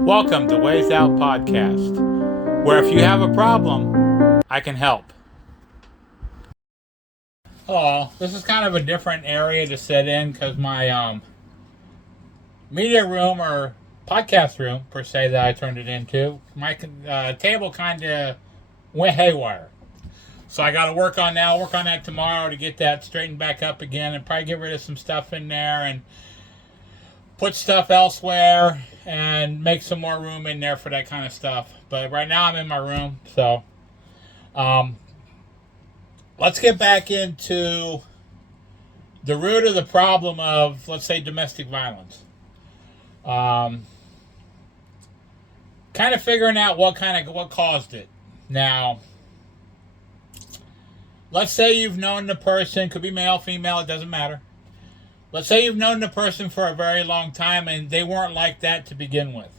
Welcome to Ways Out Podcast, where if you have a problem, I can help. Hello, this is kind of a different area to sit in because my media room or podcast room, per se, that I turned it into, my table kind of went haywire. So I got to work on that tomorrow to get that straightened back up again and probably get rid of some stuff in there and put stuff elsewhere and make some more room in there for that kind of stuff. But right now I'm in my room, so let's get back into the root of the problem of, let's say, domestic violence. Kind of figuring out what caused it. Now, let's say you've known the person, could be male, female, it doesn't matter. Let's say you've known the person for a very long time and they weren't like that to begin with.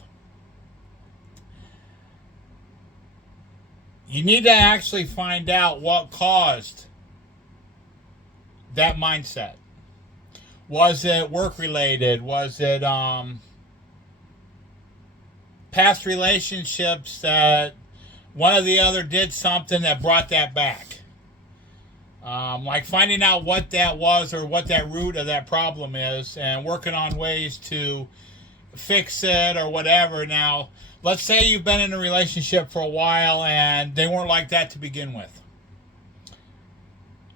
You need to actually find out what caused that mindset. Was it work related? Was it past relationships that one or the other did something that brought that back? Like finding out what that was or what that root of that problem is and working on ways to fix it or whatever. Now, let's say you've been in a relationship for a while and they weren't like that to begin with.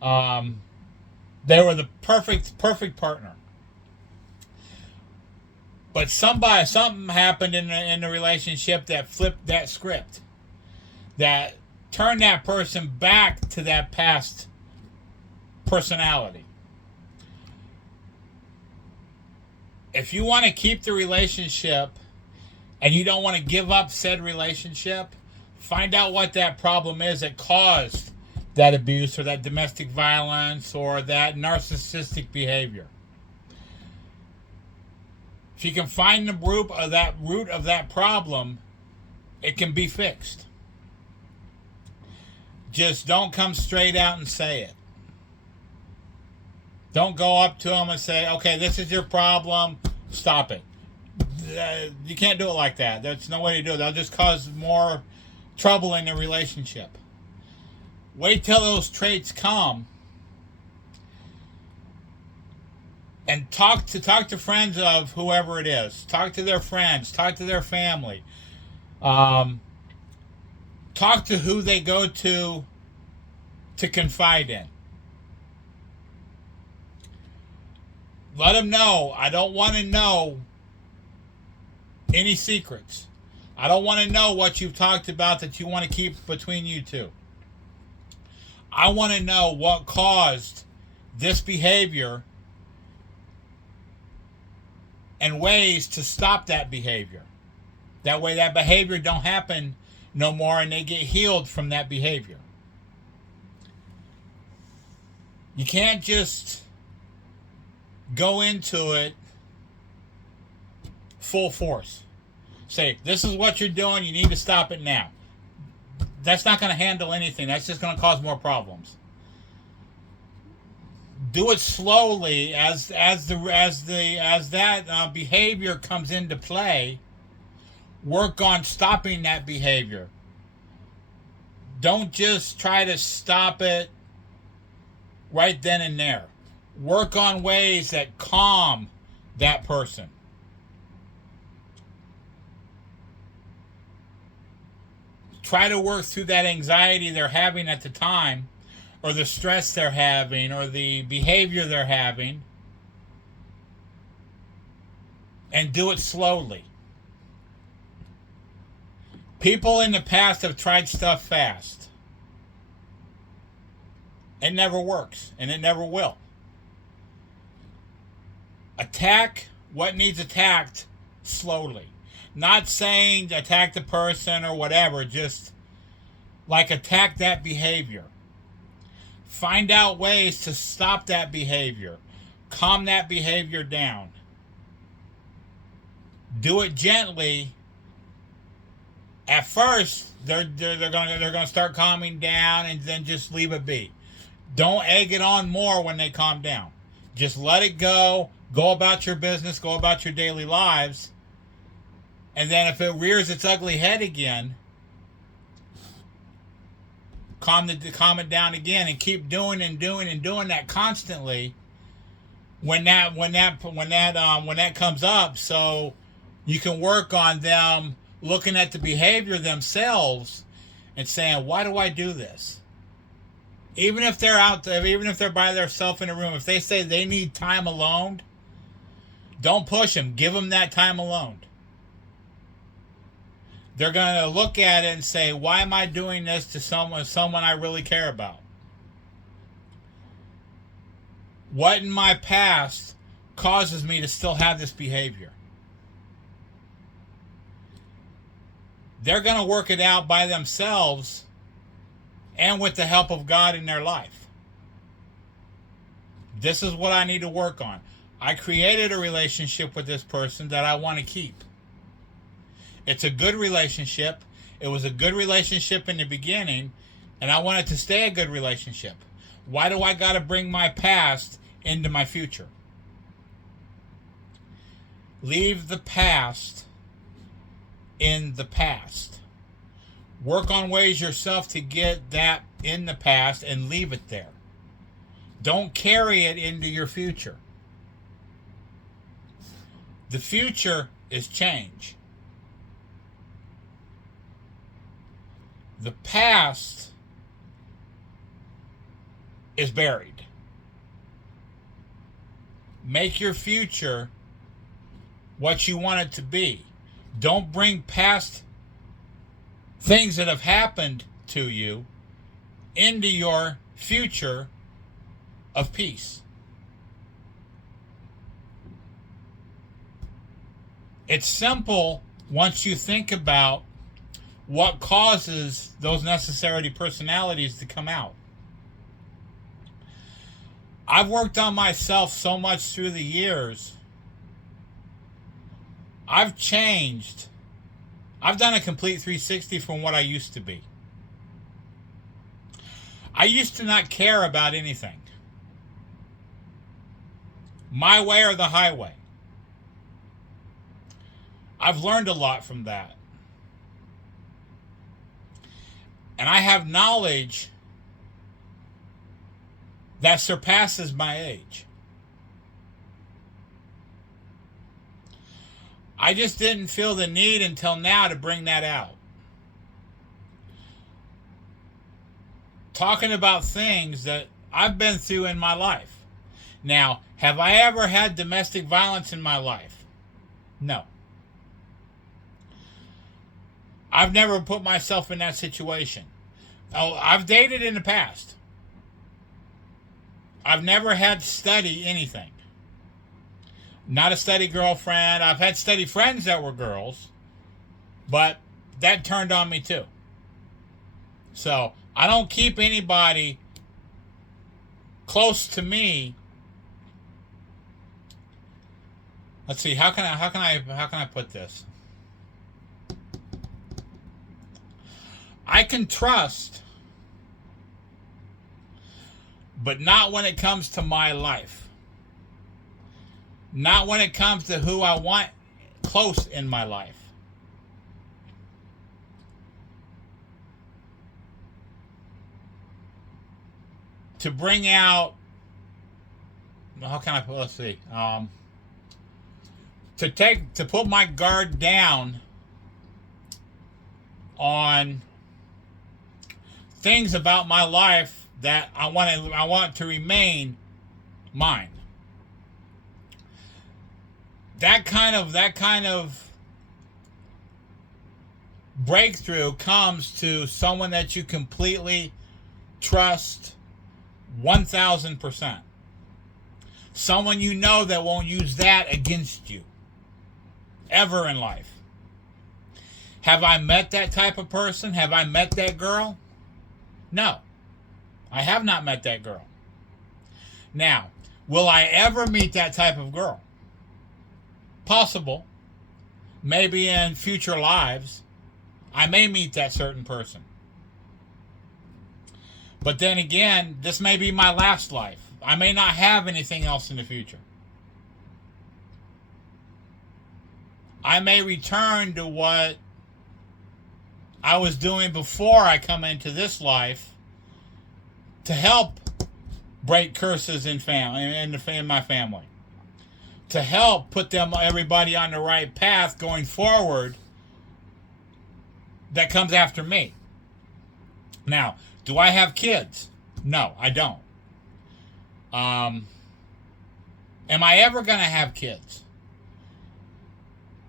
They were the perfect partner. But something happened in the relationship that flipped that script, that turned that person back to that past personality. If you want to keep the relationship and you don't want to give up said relationship, find out what that problem is that caused that abuse or that domestic violence or that narcissistic behavior. If you can find the root of that problem, it can be fixed. Just don't come straight out and say it. Don't go up to them and say, okay, this is your problem, stop it. You can't do it like that. There's no way to do it. That'll just cause more trouble in the relationship. Wait till those traits come and talk to friends of whoever it is. Talk to their friends. Talk to their family. Talk to who they go to confide in. Let them know, I don't want to know any secrets. I don't want to know what you've talked about that you want to keep between you two. I want to know what caused this behavior and ways to stop that behavior. That way that behavior don't happen no more and they get healed from that behavior. You can't just go into it full force. Say, this is what you're doing, you need to stop it now. That's not going to handle anything. That's just going to cause more problems. Do it slowly as that behavior comes into play. Work on stopping that behavior. Don't just try to stop it right then and there. Work on ways that calm that person. Try to work through that anxiety they're having at the time, or the stress they're having, or the behavior they're having, and do it slowly. People in the past have tried stuff fast. It never works, and it never will. Attack what needs attacked slowly. Not saying attack the person or whatever, just like attack that behavior. Find out ways to stop that behavior. Calm that behavior down. Do it gently. At first, they're gonna start calming down, and then just leave it be. Don't egg it on more when they calm down. Just let it go. Go about your business. Go about your daily lives. And then if it rears its ugly head again, calm it down again, and keep doing and doing and doing that constantly. When that comes up, so you can work on them looking at the behavior themselves and saying, why do I do this? Even if they're out there, even if they're by themselves in a room, if they say they need time alone, don't push them. Give them that time alone. They're going to look at it and say, why am I doing this to someone I really care about? What in my past causes me to still have this behavior? They're going to work it out by themselves and with the help of God in their life. This is what I need to work on. I created a relationship with this person that I want to keep. It's a good relationship. It was a good relationship in the beginning, and I want it to stay a good relationship. Why do I got to bring my past into my future? Leave the past in the past. Work on ways yourself to get that in the past and leave it there. Don't carry it into your future. The future is change. The past is buried. Make your future what you want it to be. Don't bring past things that have happened to you into your future of peace. It's simple once you think about what causes those necessary personalities to come out. I've worked on myself so much through the years. I've changed. I've done a complete 360 from what I used to be. I used to not care about anything. My way or the highway. I've learned a lot from that. And I have knowledge that surpasses my age. I just didn't feel the need until now to bring that out. Talking about things that I've been through in my life. Now, have I ever had domestic violence in my life? No. I've never put myself in that situation. Oh, I've dated in the past. I've never had to study anything. Not a steady girlfriend. I've had steady friends that were girls, but that turned on me too. So I don't keep anybody close to me. Let's see. How can I put this? I can trust, but not when it comes to my life. Not when it comes to who I want close in my life. To bring out, how can I put, let's see, to put my guard down on things about my life that I want to remain mine. That kind of breakthrough comes to someone that you completely trust 1,000%. Someone you know that won't use that against you ever in life. Have I met that type of person? Have I met that girl? No. I have not met that girl. Now, will I ever meet that type of girl? Possible. Maybe in future lives, I may meet that certain person. But then again, this may be my last life. I may not have anything else in the future. I may return to what I was doing before I come into this life to help break curses in my family, to help put everybody on the right path going forward that comes after me. Now, do I have kids? No, I don't. Am I ever going to have kids?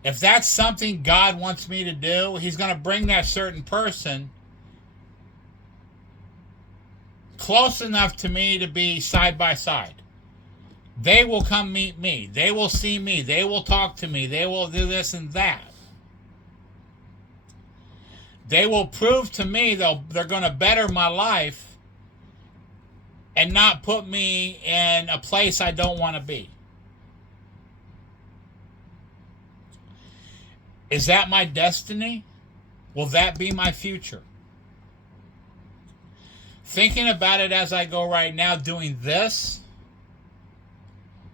If that's something God wants me to do, He's going to bring that certain person close enough to me to be side by side. They will come meet me. They will see me. They will talk to me. They will do this and that. They will prove to me they're going to better my life and not put me in a place I don't want to be. Is that my destiny? Will that be my future? Thinking about it as I go right now, doing this,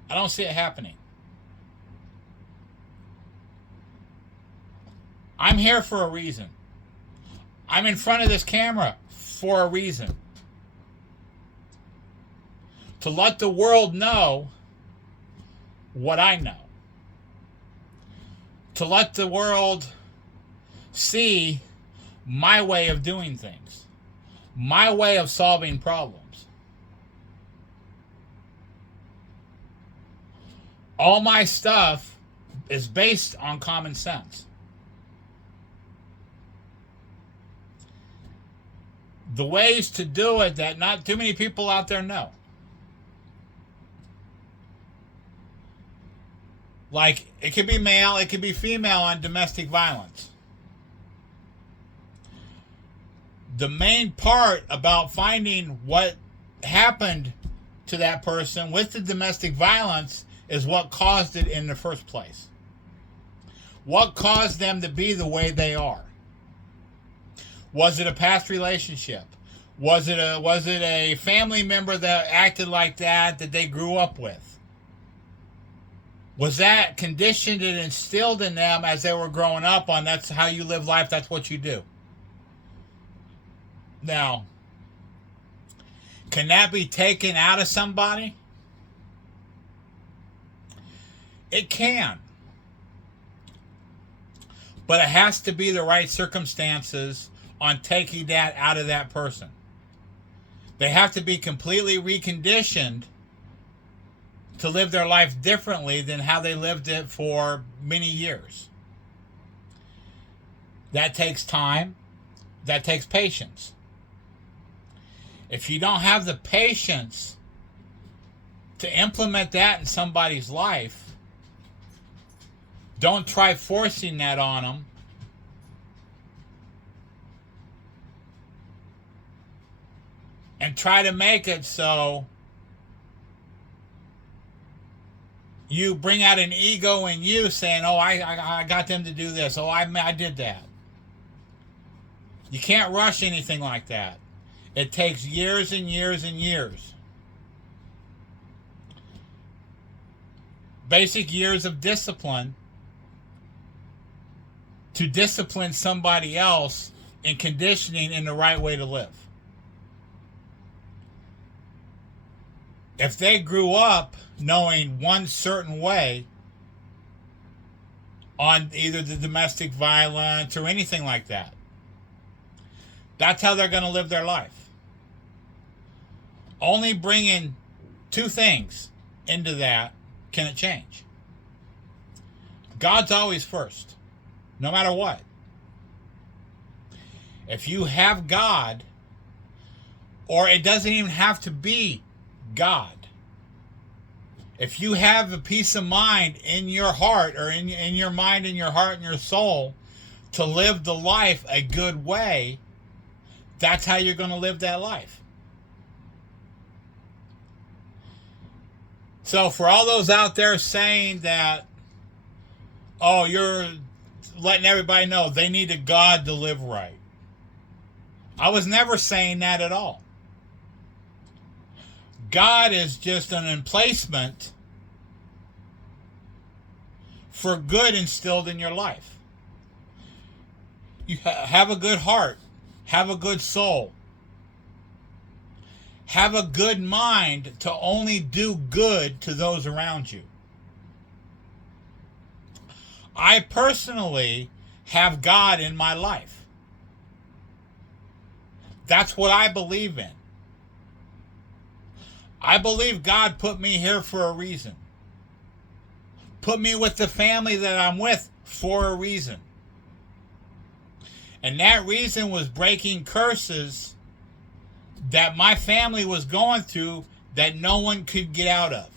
I don't see it happening. I'm here for a reason. I'm in front of this camera for a reason. To let the world know what I know. To let the world see my way of doing things. My way of solving problems. All my stuff is based on common sense. The ways to do it that not too many people out there know. Like, it could be male, it could be female on domestic violence. The main part about finding what happened to that person with the domestic violence is what caused it in the first place. What caused them to be the way they are? Was it a past relationship? Was it a family member that acted like that they grew up with? Was that conditioned and instilled in them as they were growing up on that's how you live life, that's what you do? Now, can that be taken out of somebody? It can. But it has to be the right circumstances on taking that out of that person. They have to be completely reconditioned to live their life differently than how they lived it for many years. That takes time. That takes patience. If you don't have the patience to implement that in somebody's life, don't try forcing that on them. And try to make it so you bring out an ego in you saying, oh, I got them to do this. Oh, I did that. You can't rush anything like that. It takes years and years and years. Basic years of discipline to discipline somebody else in conditioning in the right way to live. If they grew up knowing one certain way on either the domestic violence or anything like that, that's how they're going to live their life. Only bringing two things into that can it change. God's always first, no matter what. If you have God, or it doesn't even have to be God. If you have a peace of mind in your heart, or in your mind, in your heart, and your soul, to live the life a good way, that's how you're going to live that life. So for all those out there saying that, oh, you're letting everybody know they need a God to live right. I was never saying that at all. God is just an emplacement for good instilled in your life. You have a good heart, have a good soul, have a good mind to only do good to those around you. I personally have God in my life. That's what I believe in. I believe God put me here for a reason. Put me with the family that I'm with for a reason. And that reason was breaking curses that my family was going through that no one could get out of.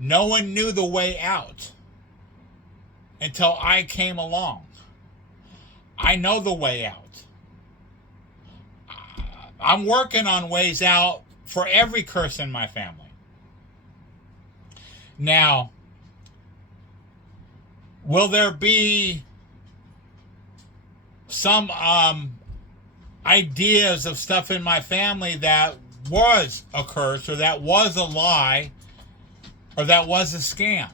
No one knew the way out until I came along. I know the way out. I'm working on ways out for every curse in my family. Now, will there be some ideas of stuff in my family that was a curse or that was a lie or that was a scam?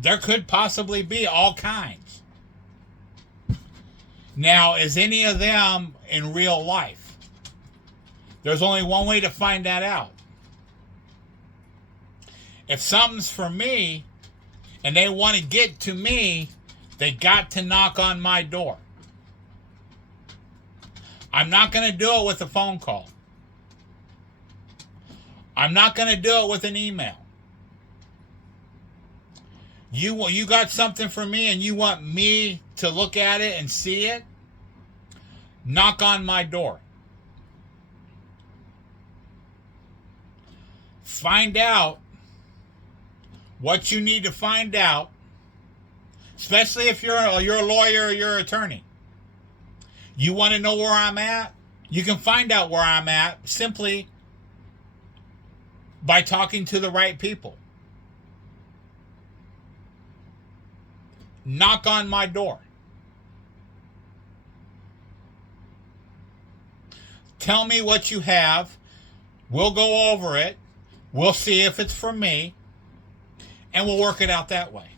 There could possibly be all kinds. Now, is any of them in real life? There's only one way to find that out. If something's for me and they want to get to me, they got to knock on my door. I'm not going to do it with a phone call. I'm not going to do it with an email. You got something for me and you want me to look at it and see it? Knock on my door. Find out what you need to find out, especially if you're a lawyer or you're an attorney. You want to know where I'm at? You can find out where I'm at simply by talking to the right people. Knock on my door. Tell me what you have. We'll go over it. We'll see if it's for me. And we'll work it out that way.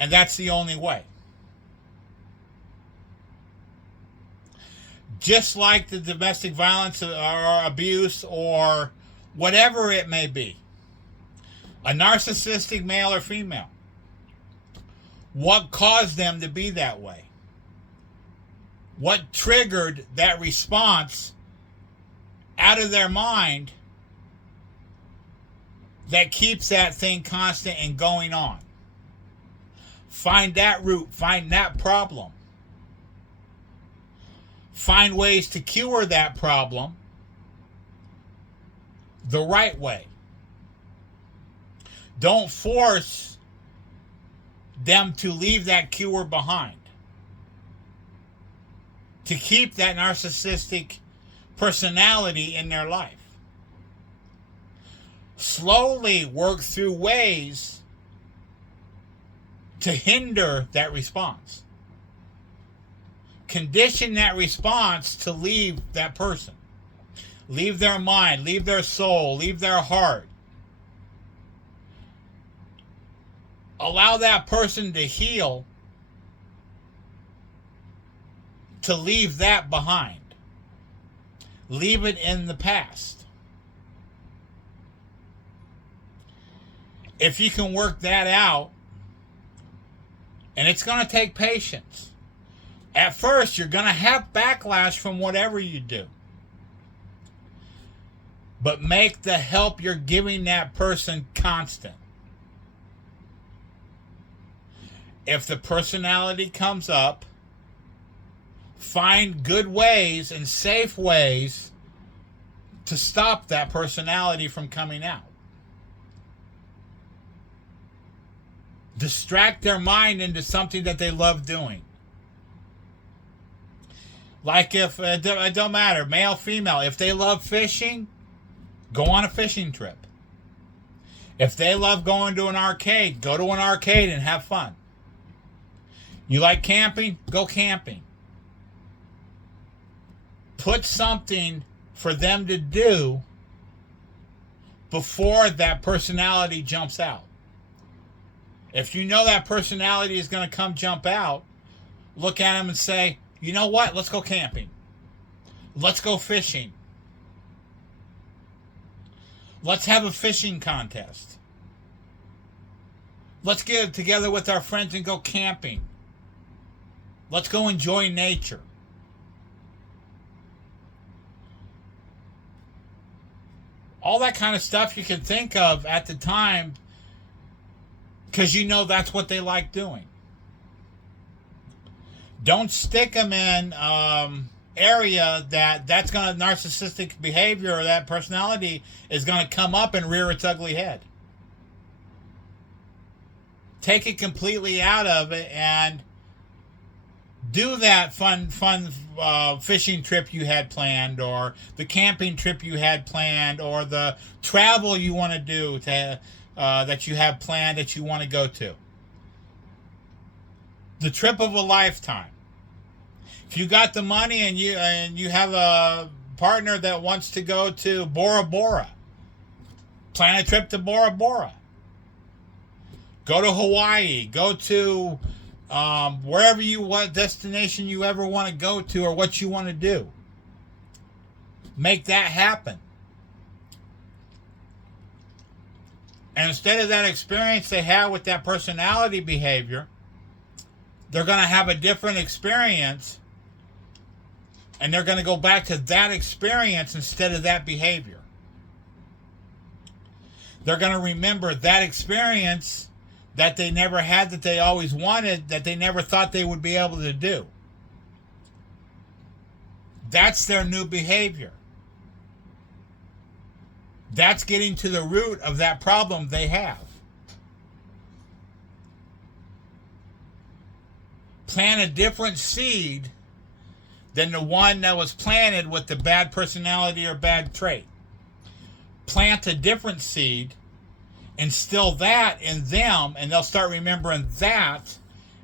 And that's the only way. Just like the domestic violence or abuse or whatever it may be. A narcissistic male or female. What caused them to be that way? What triggered that response out of their mind that keeps that thing constant and going on? Find that root. Find that problem. Find ways to cure that problem the right way. Don't force them to leave that cure behind. To keep that narcissistic personality in their life. Slowly work through ways to hinder that response. Condition that response to leave that person. Leave their mind, leave their soul, leave their heart. Allow that person to heal, to leave that behind. Leave it in the past. If you can work that out, and it's going to take patience. At first, you're going to have backlash from whatever you do. But make the help you're giving that person constant. If the personality comes up, find good ways and safe ways to stop that personality from coming out. Distract their mind into something that they love doing. Like if, it don't matter, male, female, if they love fishing, go on a fishing trip. If they love going to an arcade, go to an arcade and have fun. You like camping? Go camping. Put something for them to do before that personality jumps out. If you know that personality is going to come jump out, look at them and say, you know what? Let's go camping. Let's go fishing. Let's have a fishing contest. Let's get together with our friends and go camping. Let's go enjoy nature. All that kind of stuff you can think of at the time because you know that's what they like doing. Don't stick them in area that's going to narcissistic behavior or that personality is going to come up and rear its ugly head. Take it completely out of it and do that fun fishing trip you had planned, or the camping trip you had planned, or the travel you want to do that you have planned that you want to go to. The trip of a lifetime. If you got the money and you have a partner that wants to go to Bora Bora, plan a trip to Bora Bora. Go to Hawaii. Go to wherever what destination you ever want to go to or what you want to do. Make that happen. And instead of that experience they have with that personality behavior, they're going to have a different experience, and they're going to go back to that experience instead of that behavior. They're going to remember that experience that they never had, that they always wanted, that they never thought they would be able to do. That's their new behavior. That's getting to the root of that problem they have. Plant a different seed than the one that was planted with the bad personality or bad trait. Plant a different seed, instill that in them, and they'll start remembering that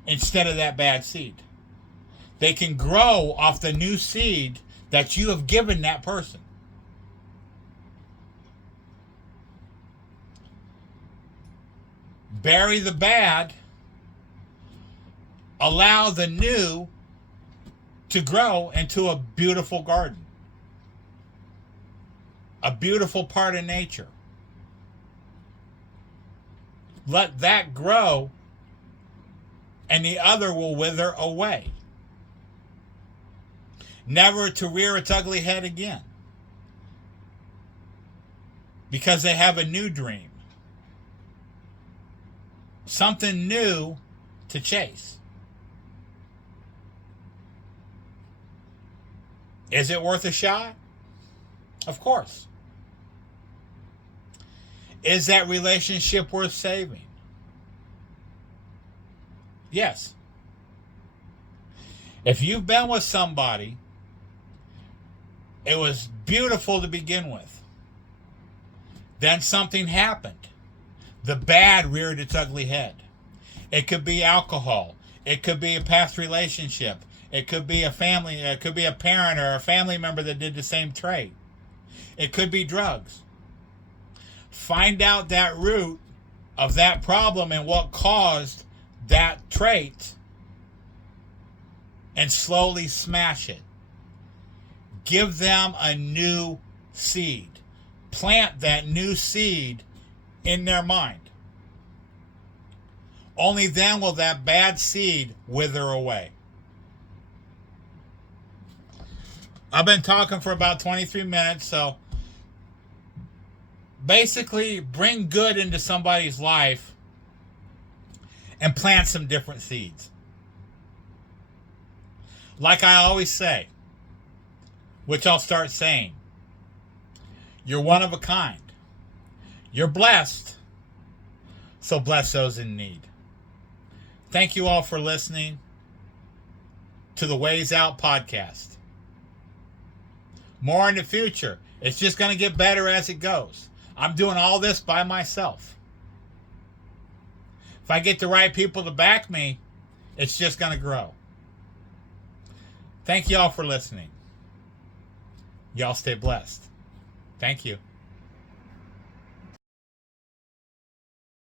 instead of that bad seed. They can grow off the new seed that you have given that person. Bury the bad, allow the new to grow into a beautiful garden, a beautiful part of nature. Let that grow, and the other will wither away, never to rear its ugly head again, because they have a new dream, something new to chase. Is it worth a shot? Of course. Is that relationship worth saving? Yes. If you've been with somebody, it was beautiful to begin with. Then something happened. The bad reared its ugly head. It could be alcohol. It could be a past relationship. It could be a family. It could be a parent or a family member that did the same trait. It could be drugs. Find out that root of that problem and what caused that trait, and slowly smash it. Give them a new seed. Plant that new seed in their mind. Only then will that bad seed wither away. I've been talking for about 23 minutes, so basically bring good into somebody's life and plant some different seeds. Like I always say, which I'll start saying, you're one of a kind. You're blessed, so bless those in need. Thank you all for listening to the Ways Out podcast. More in the future. It's just going to get better as it goes. I'm doing all this by myself. If I get the right people to back me, it's just going to grow. Thank you all for listening. Y'all stay blessed. Thank you.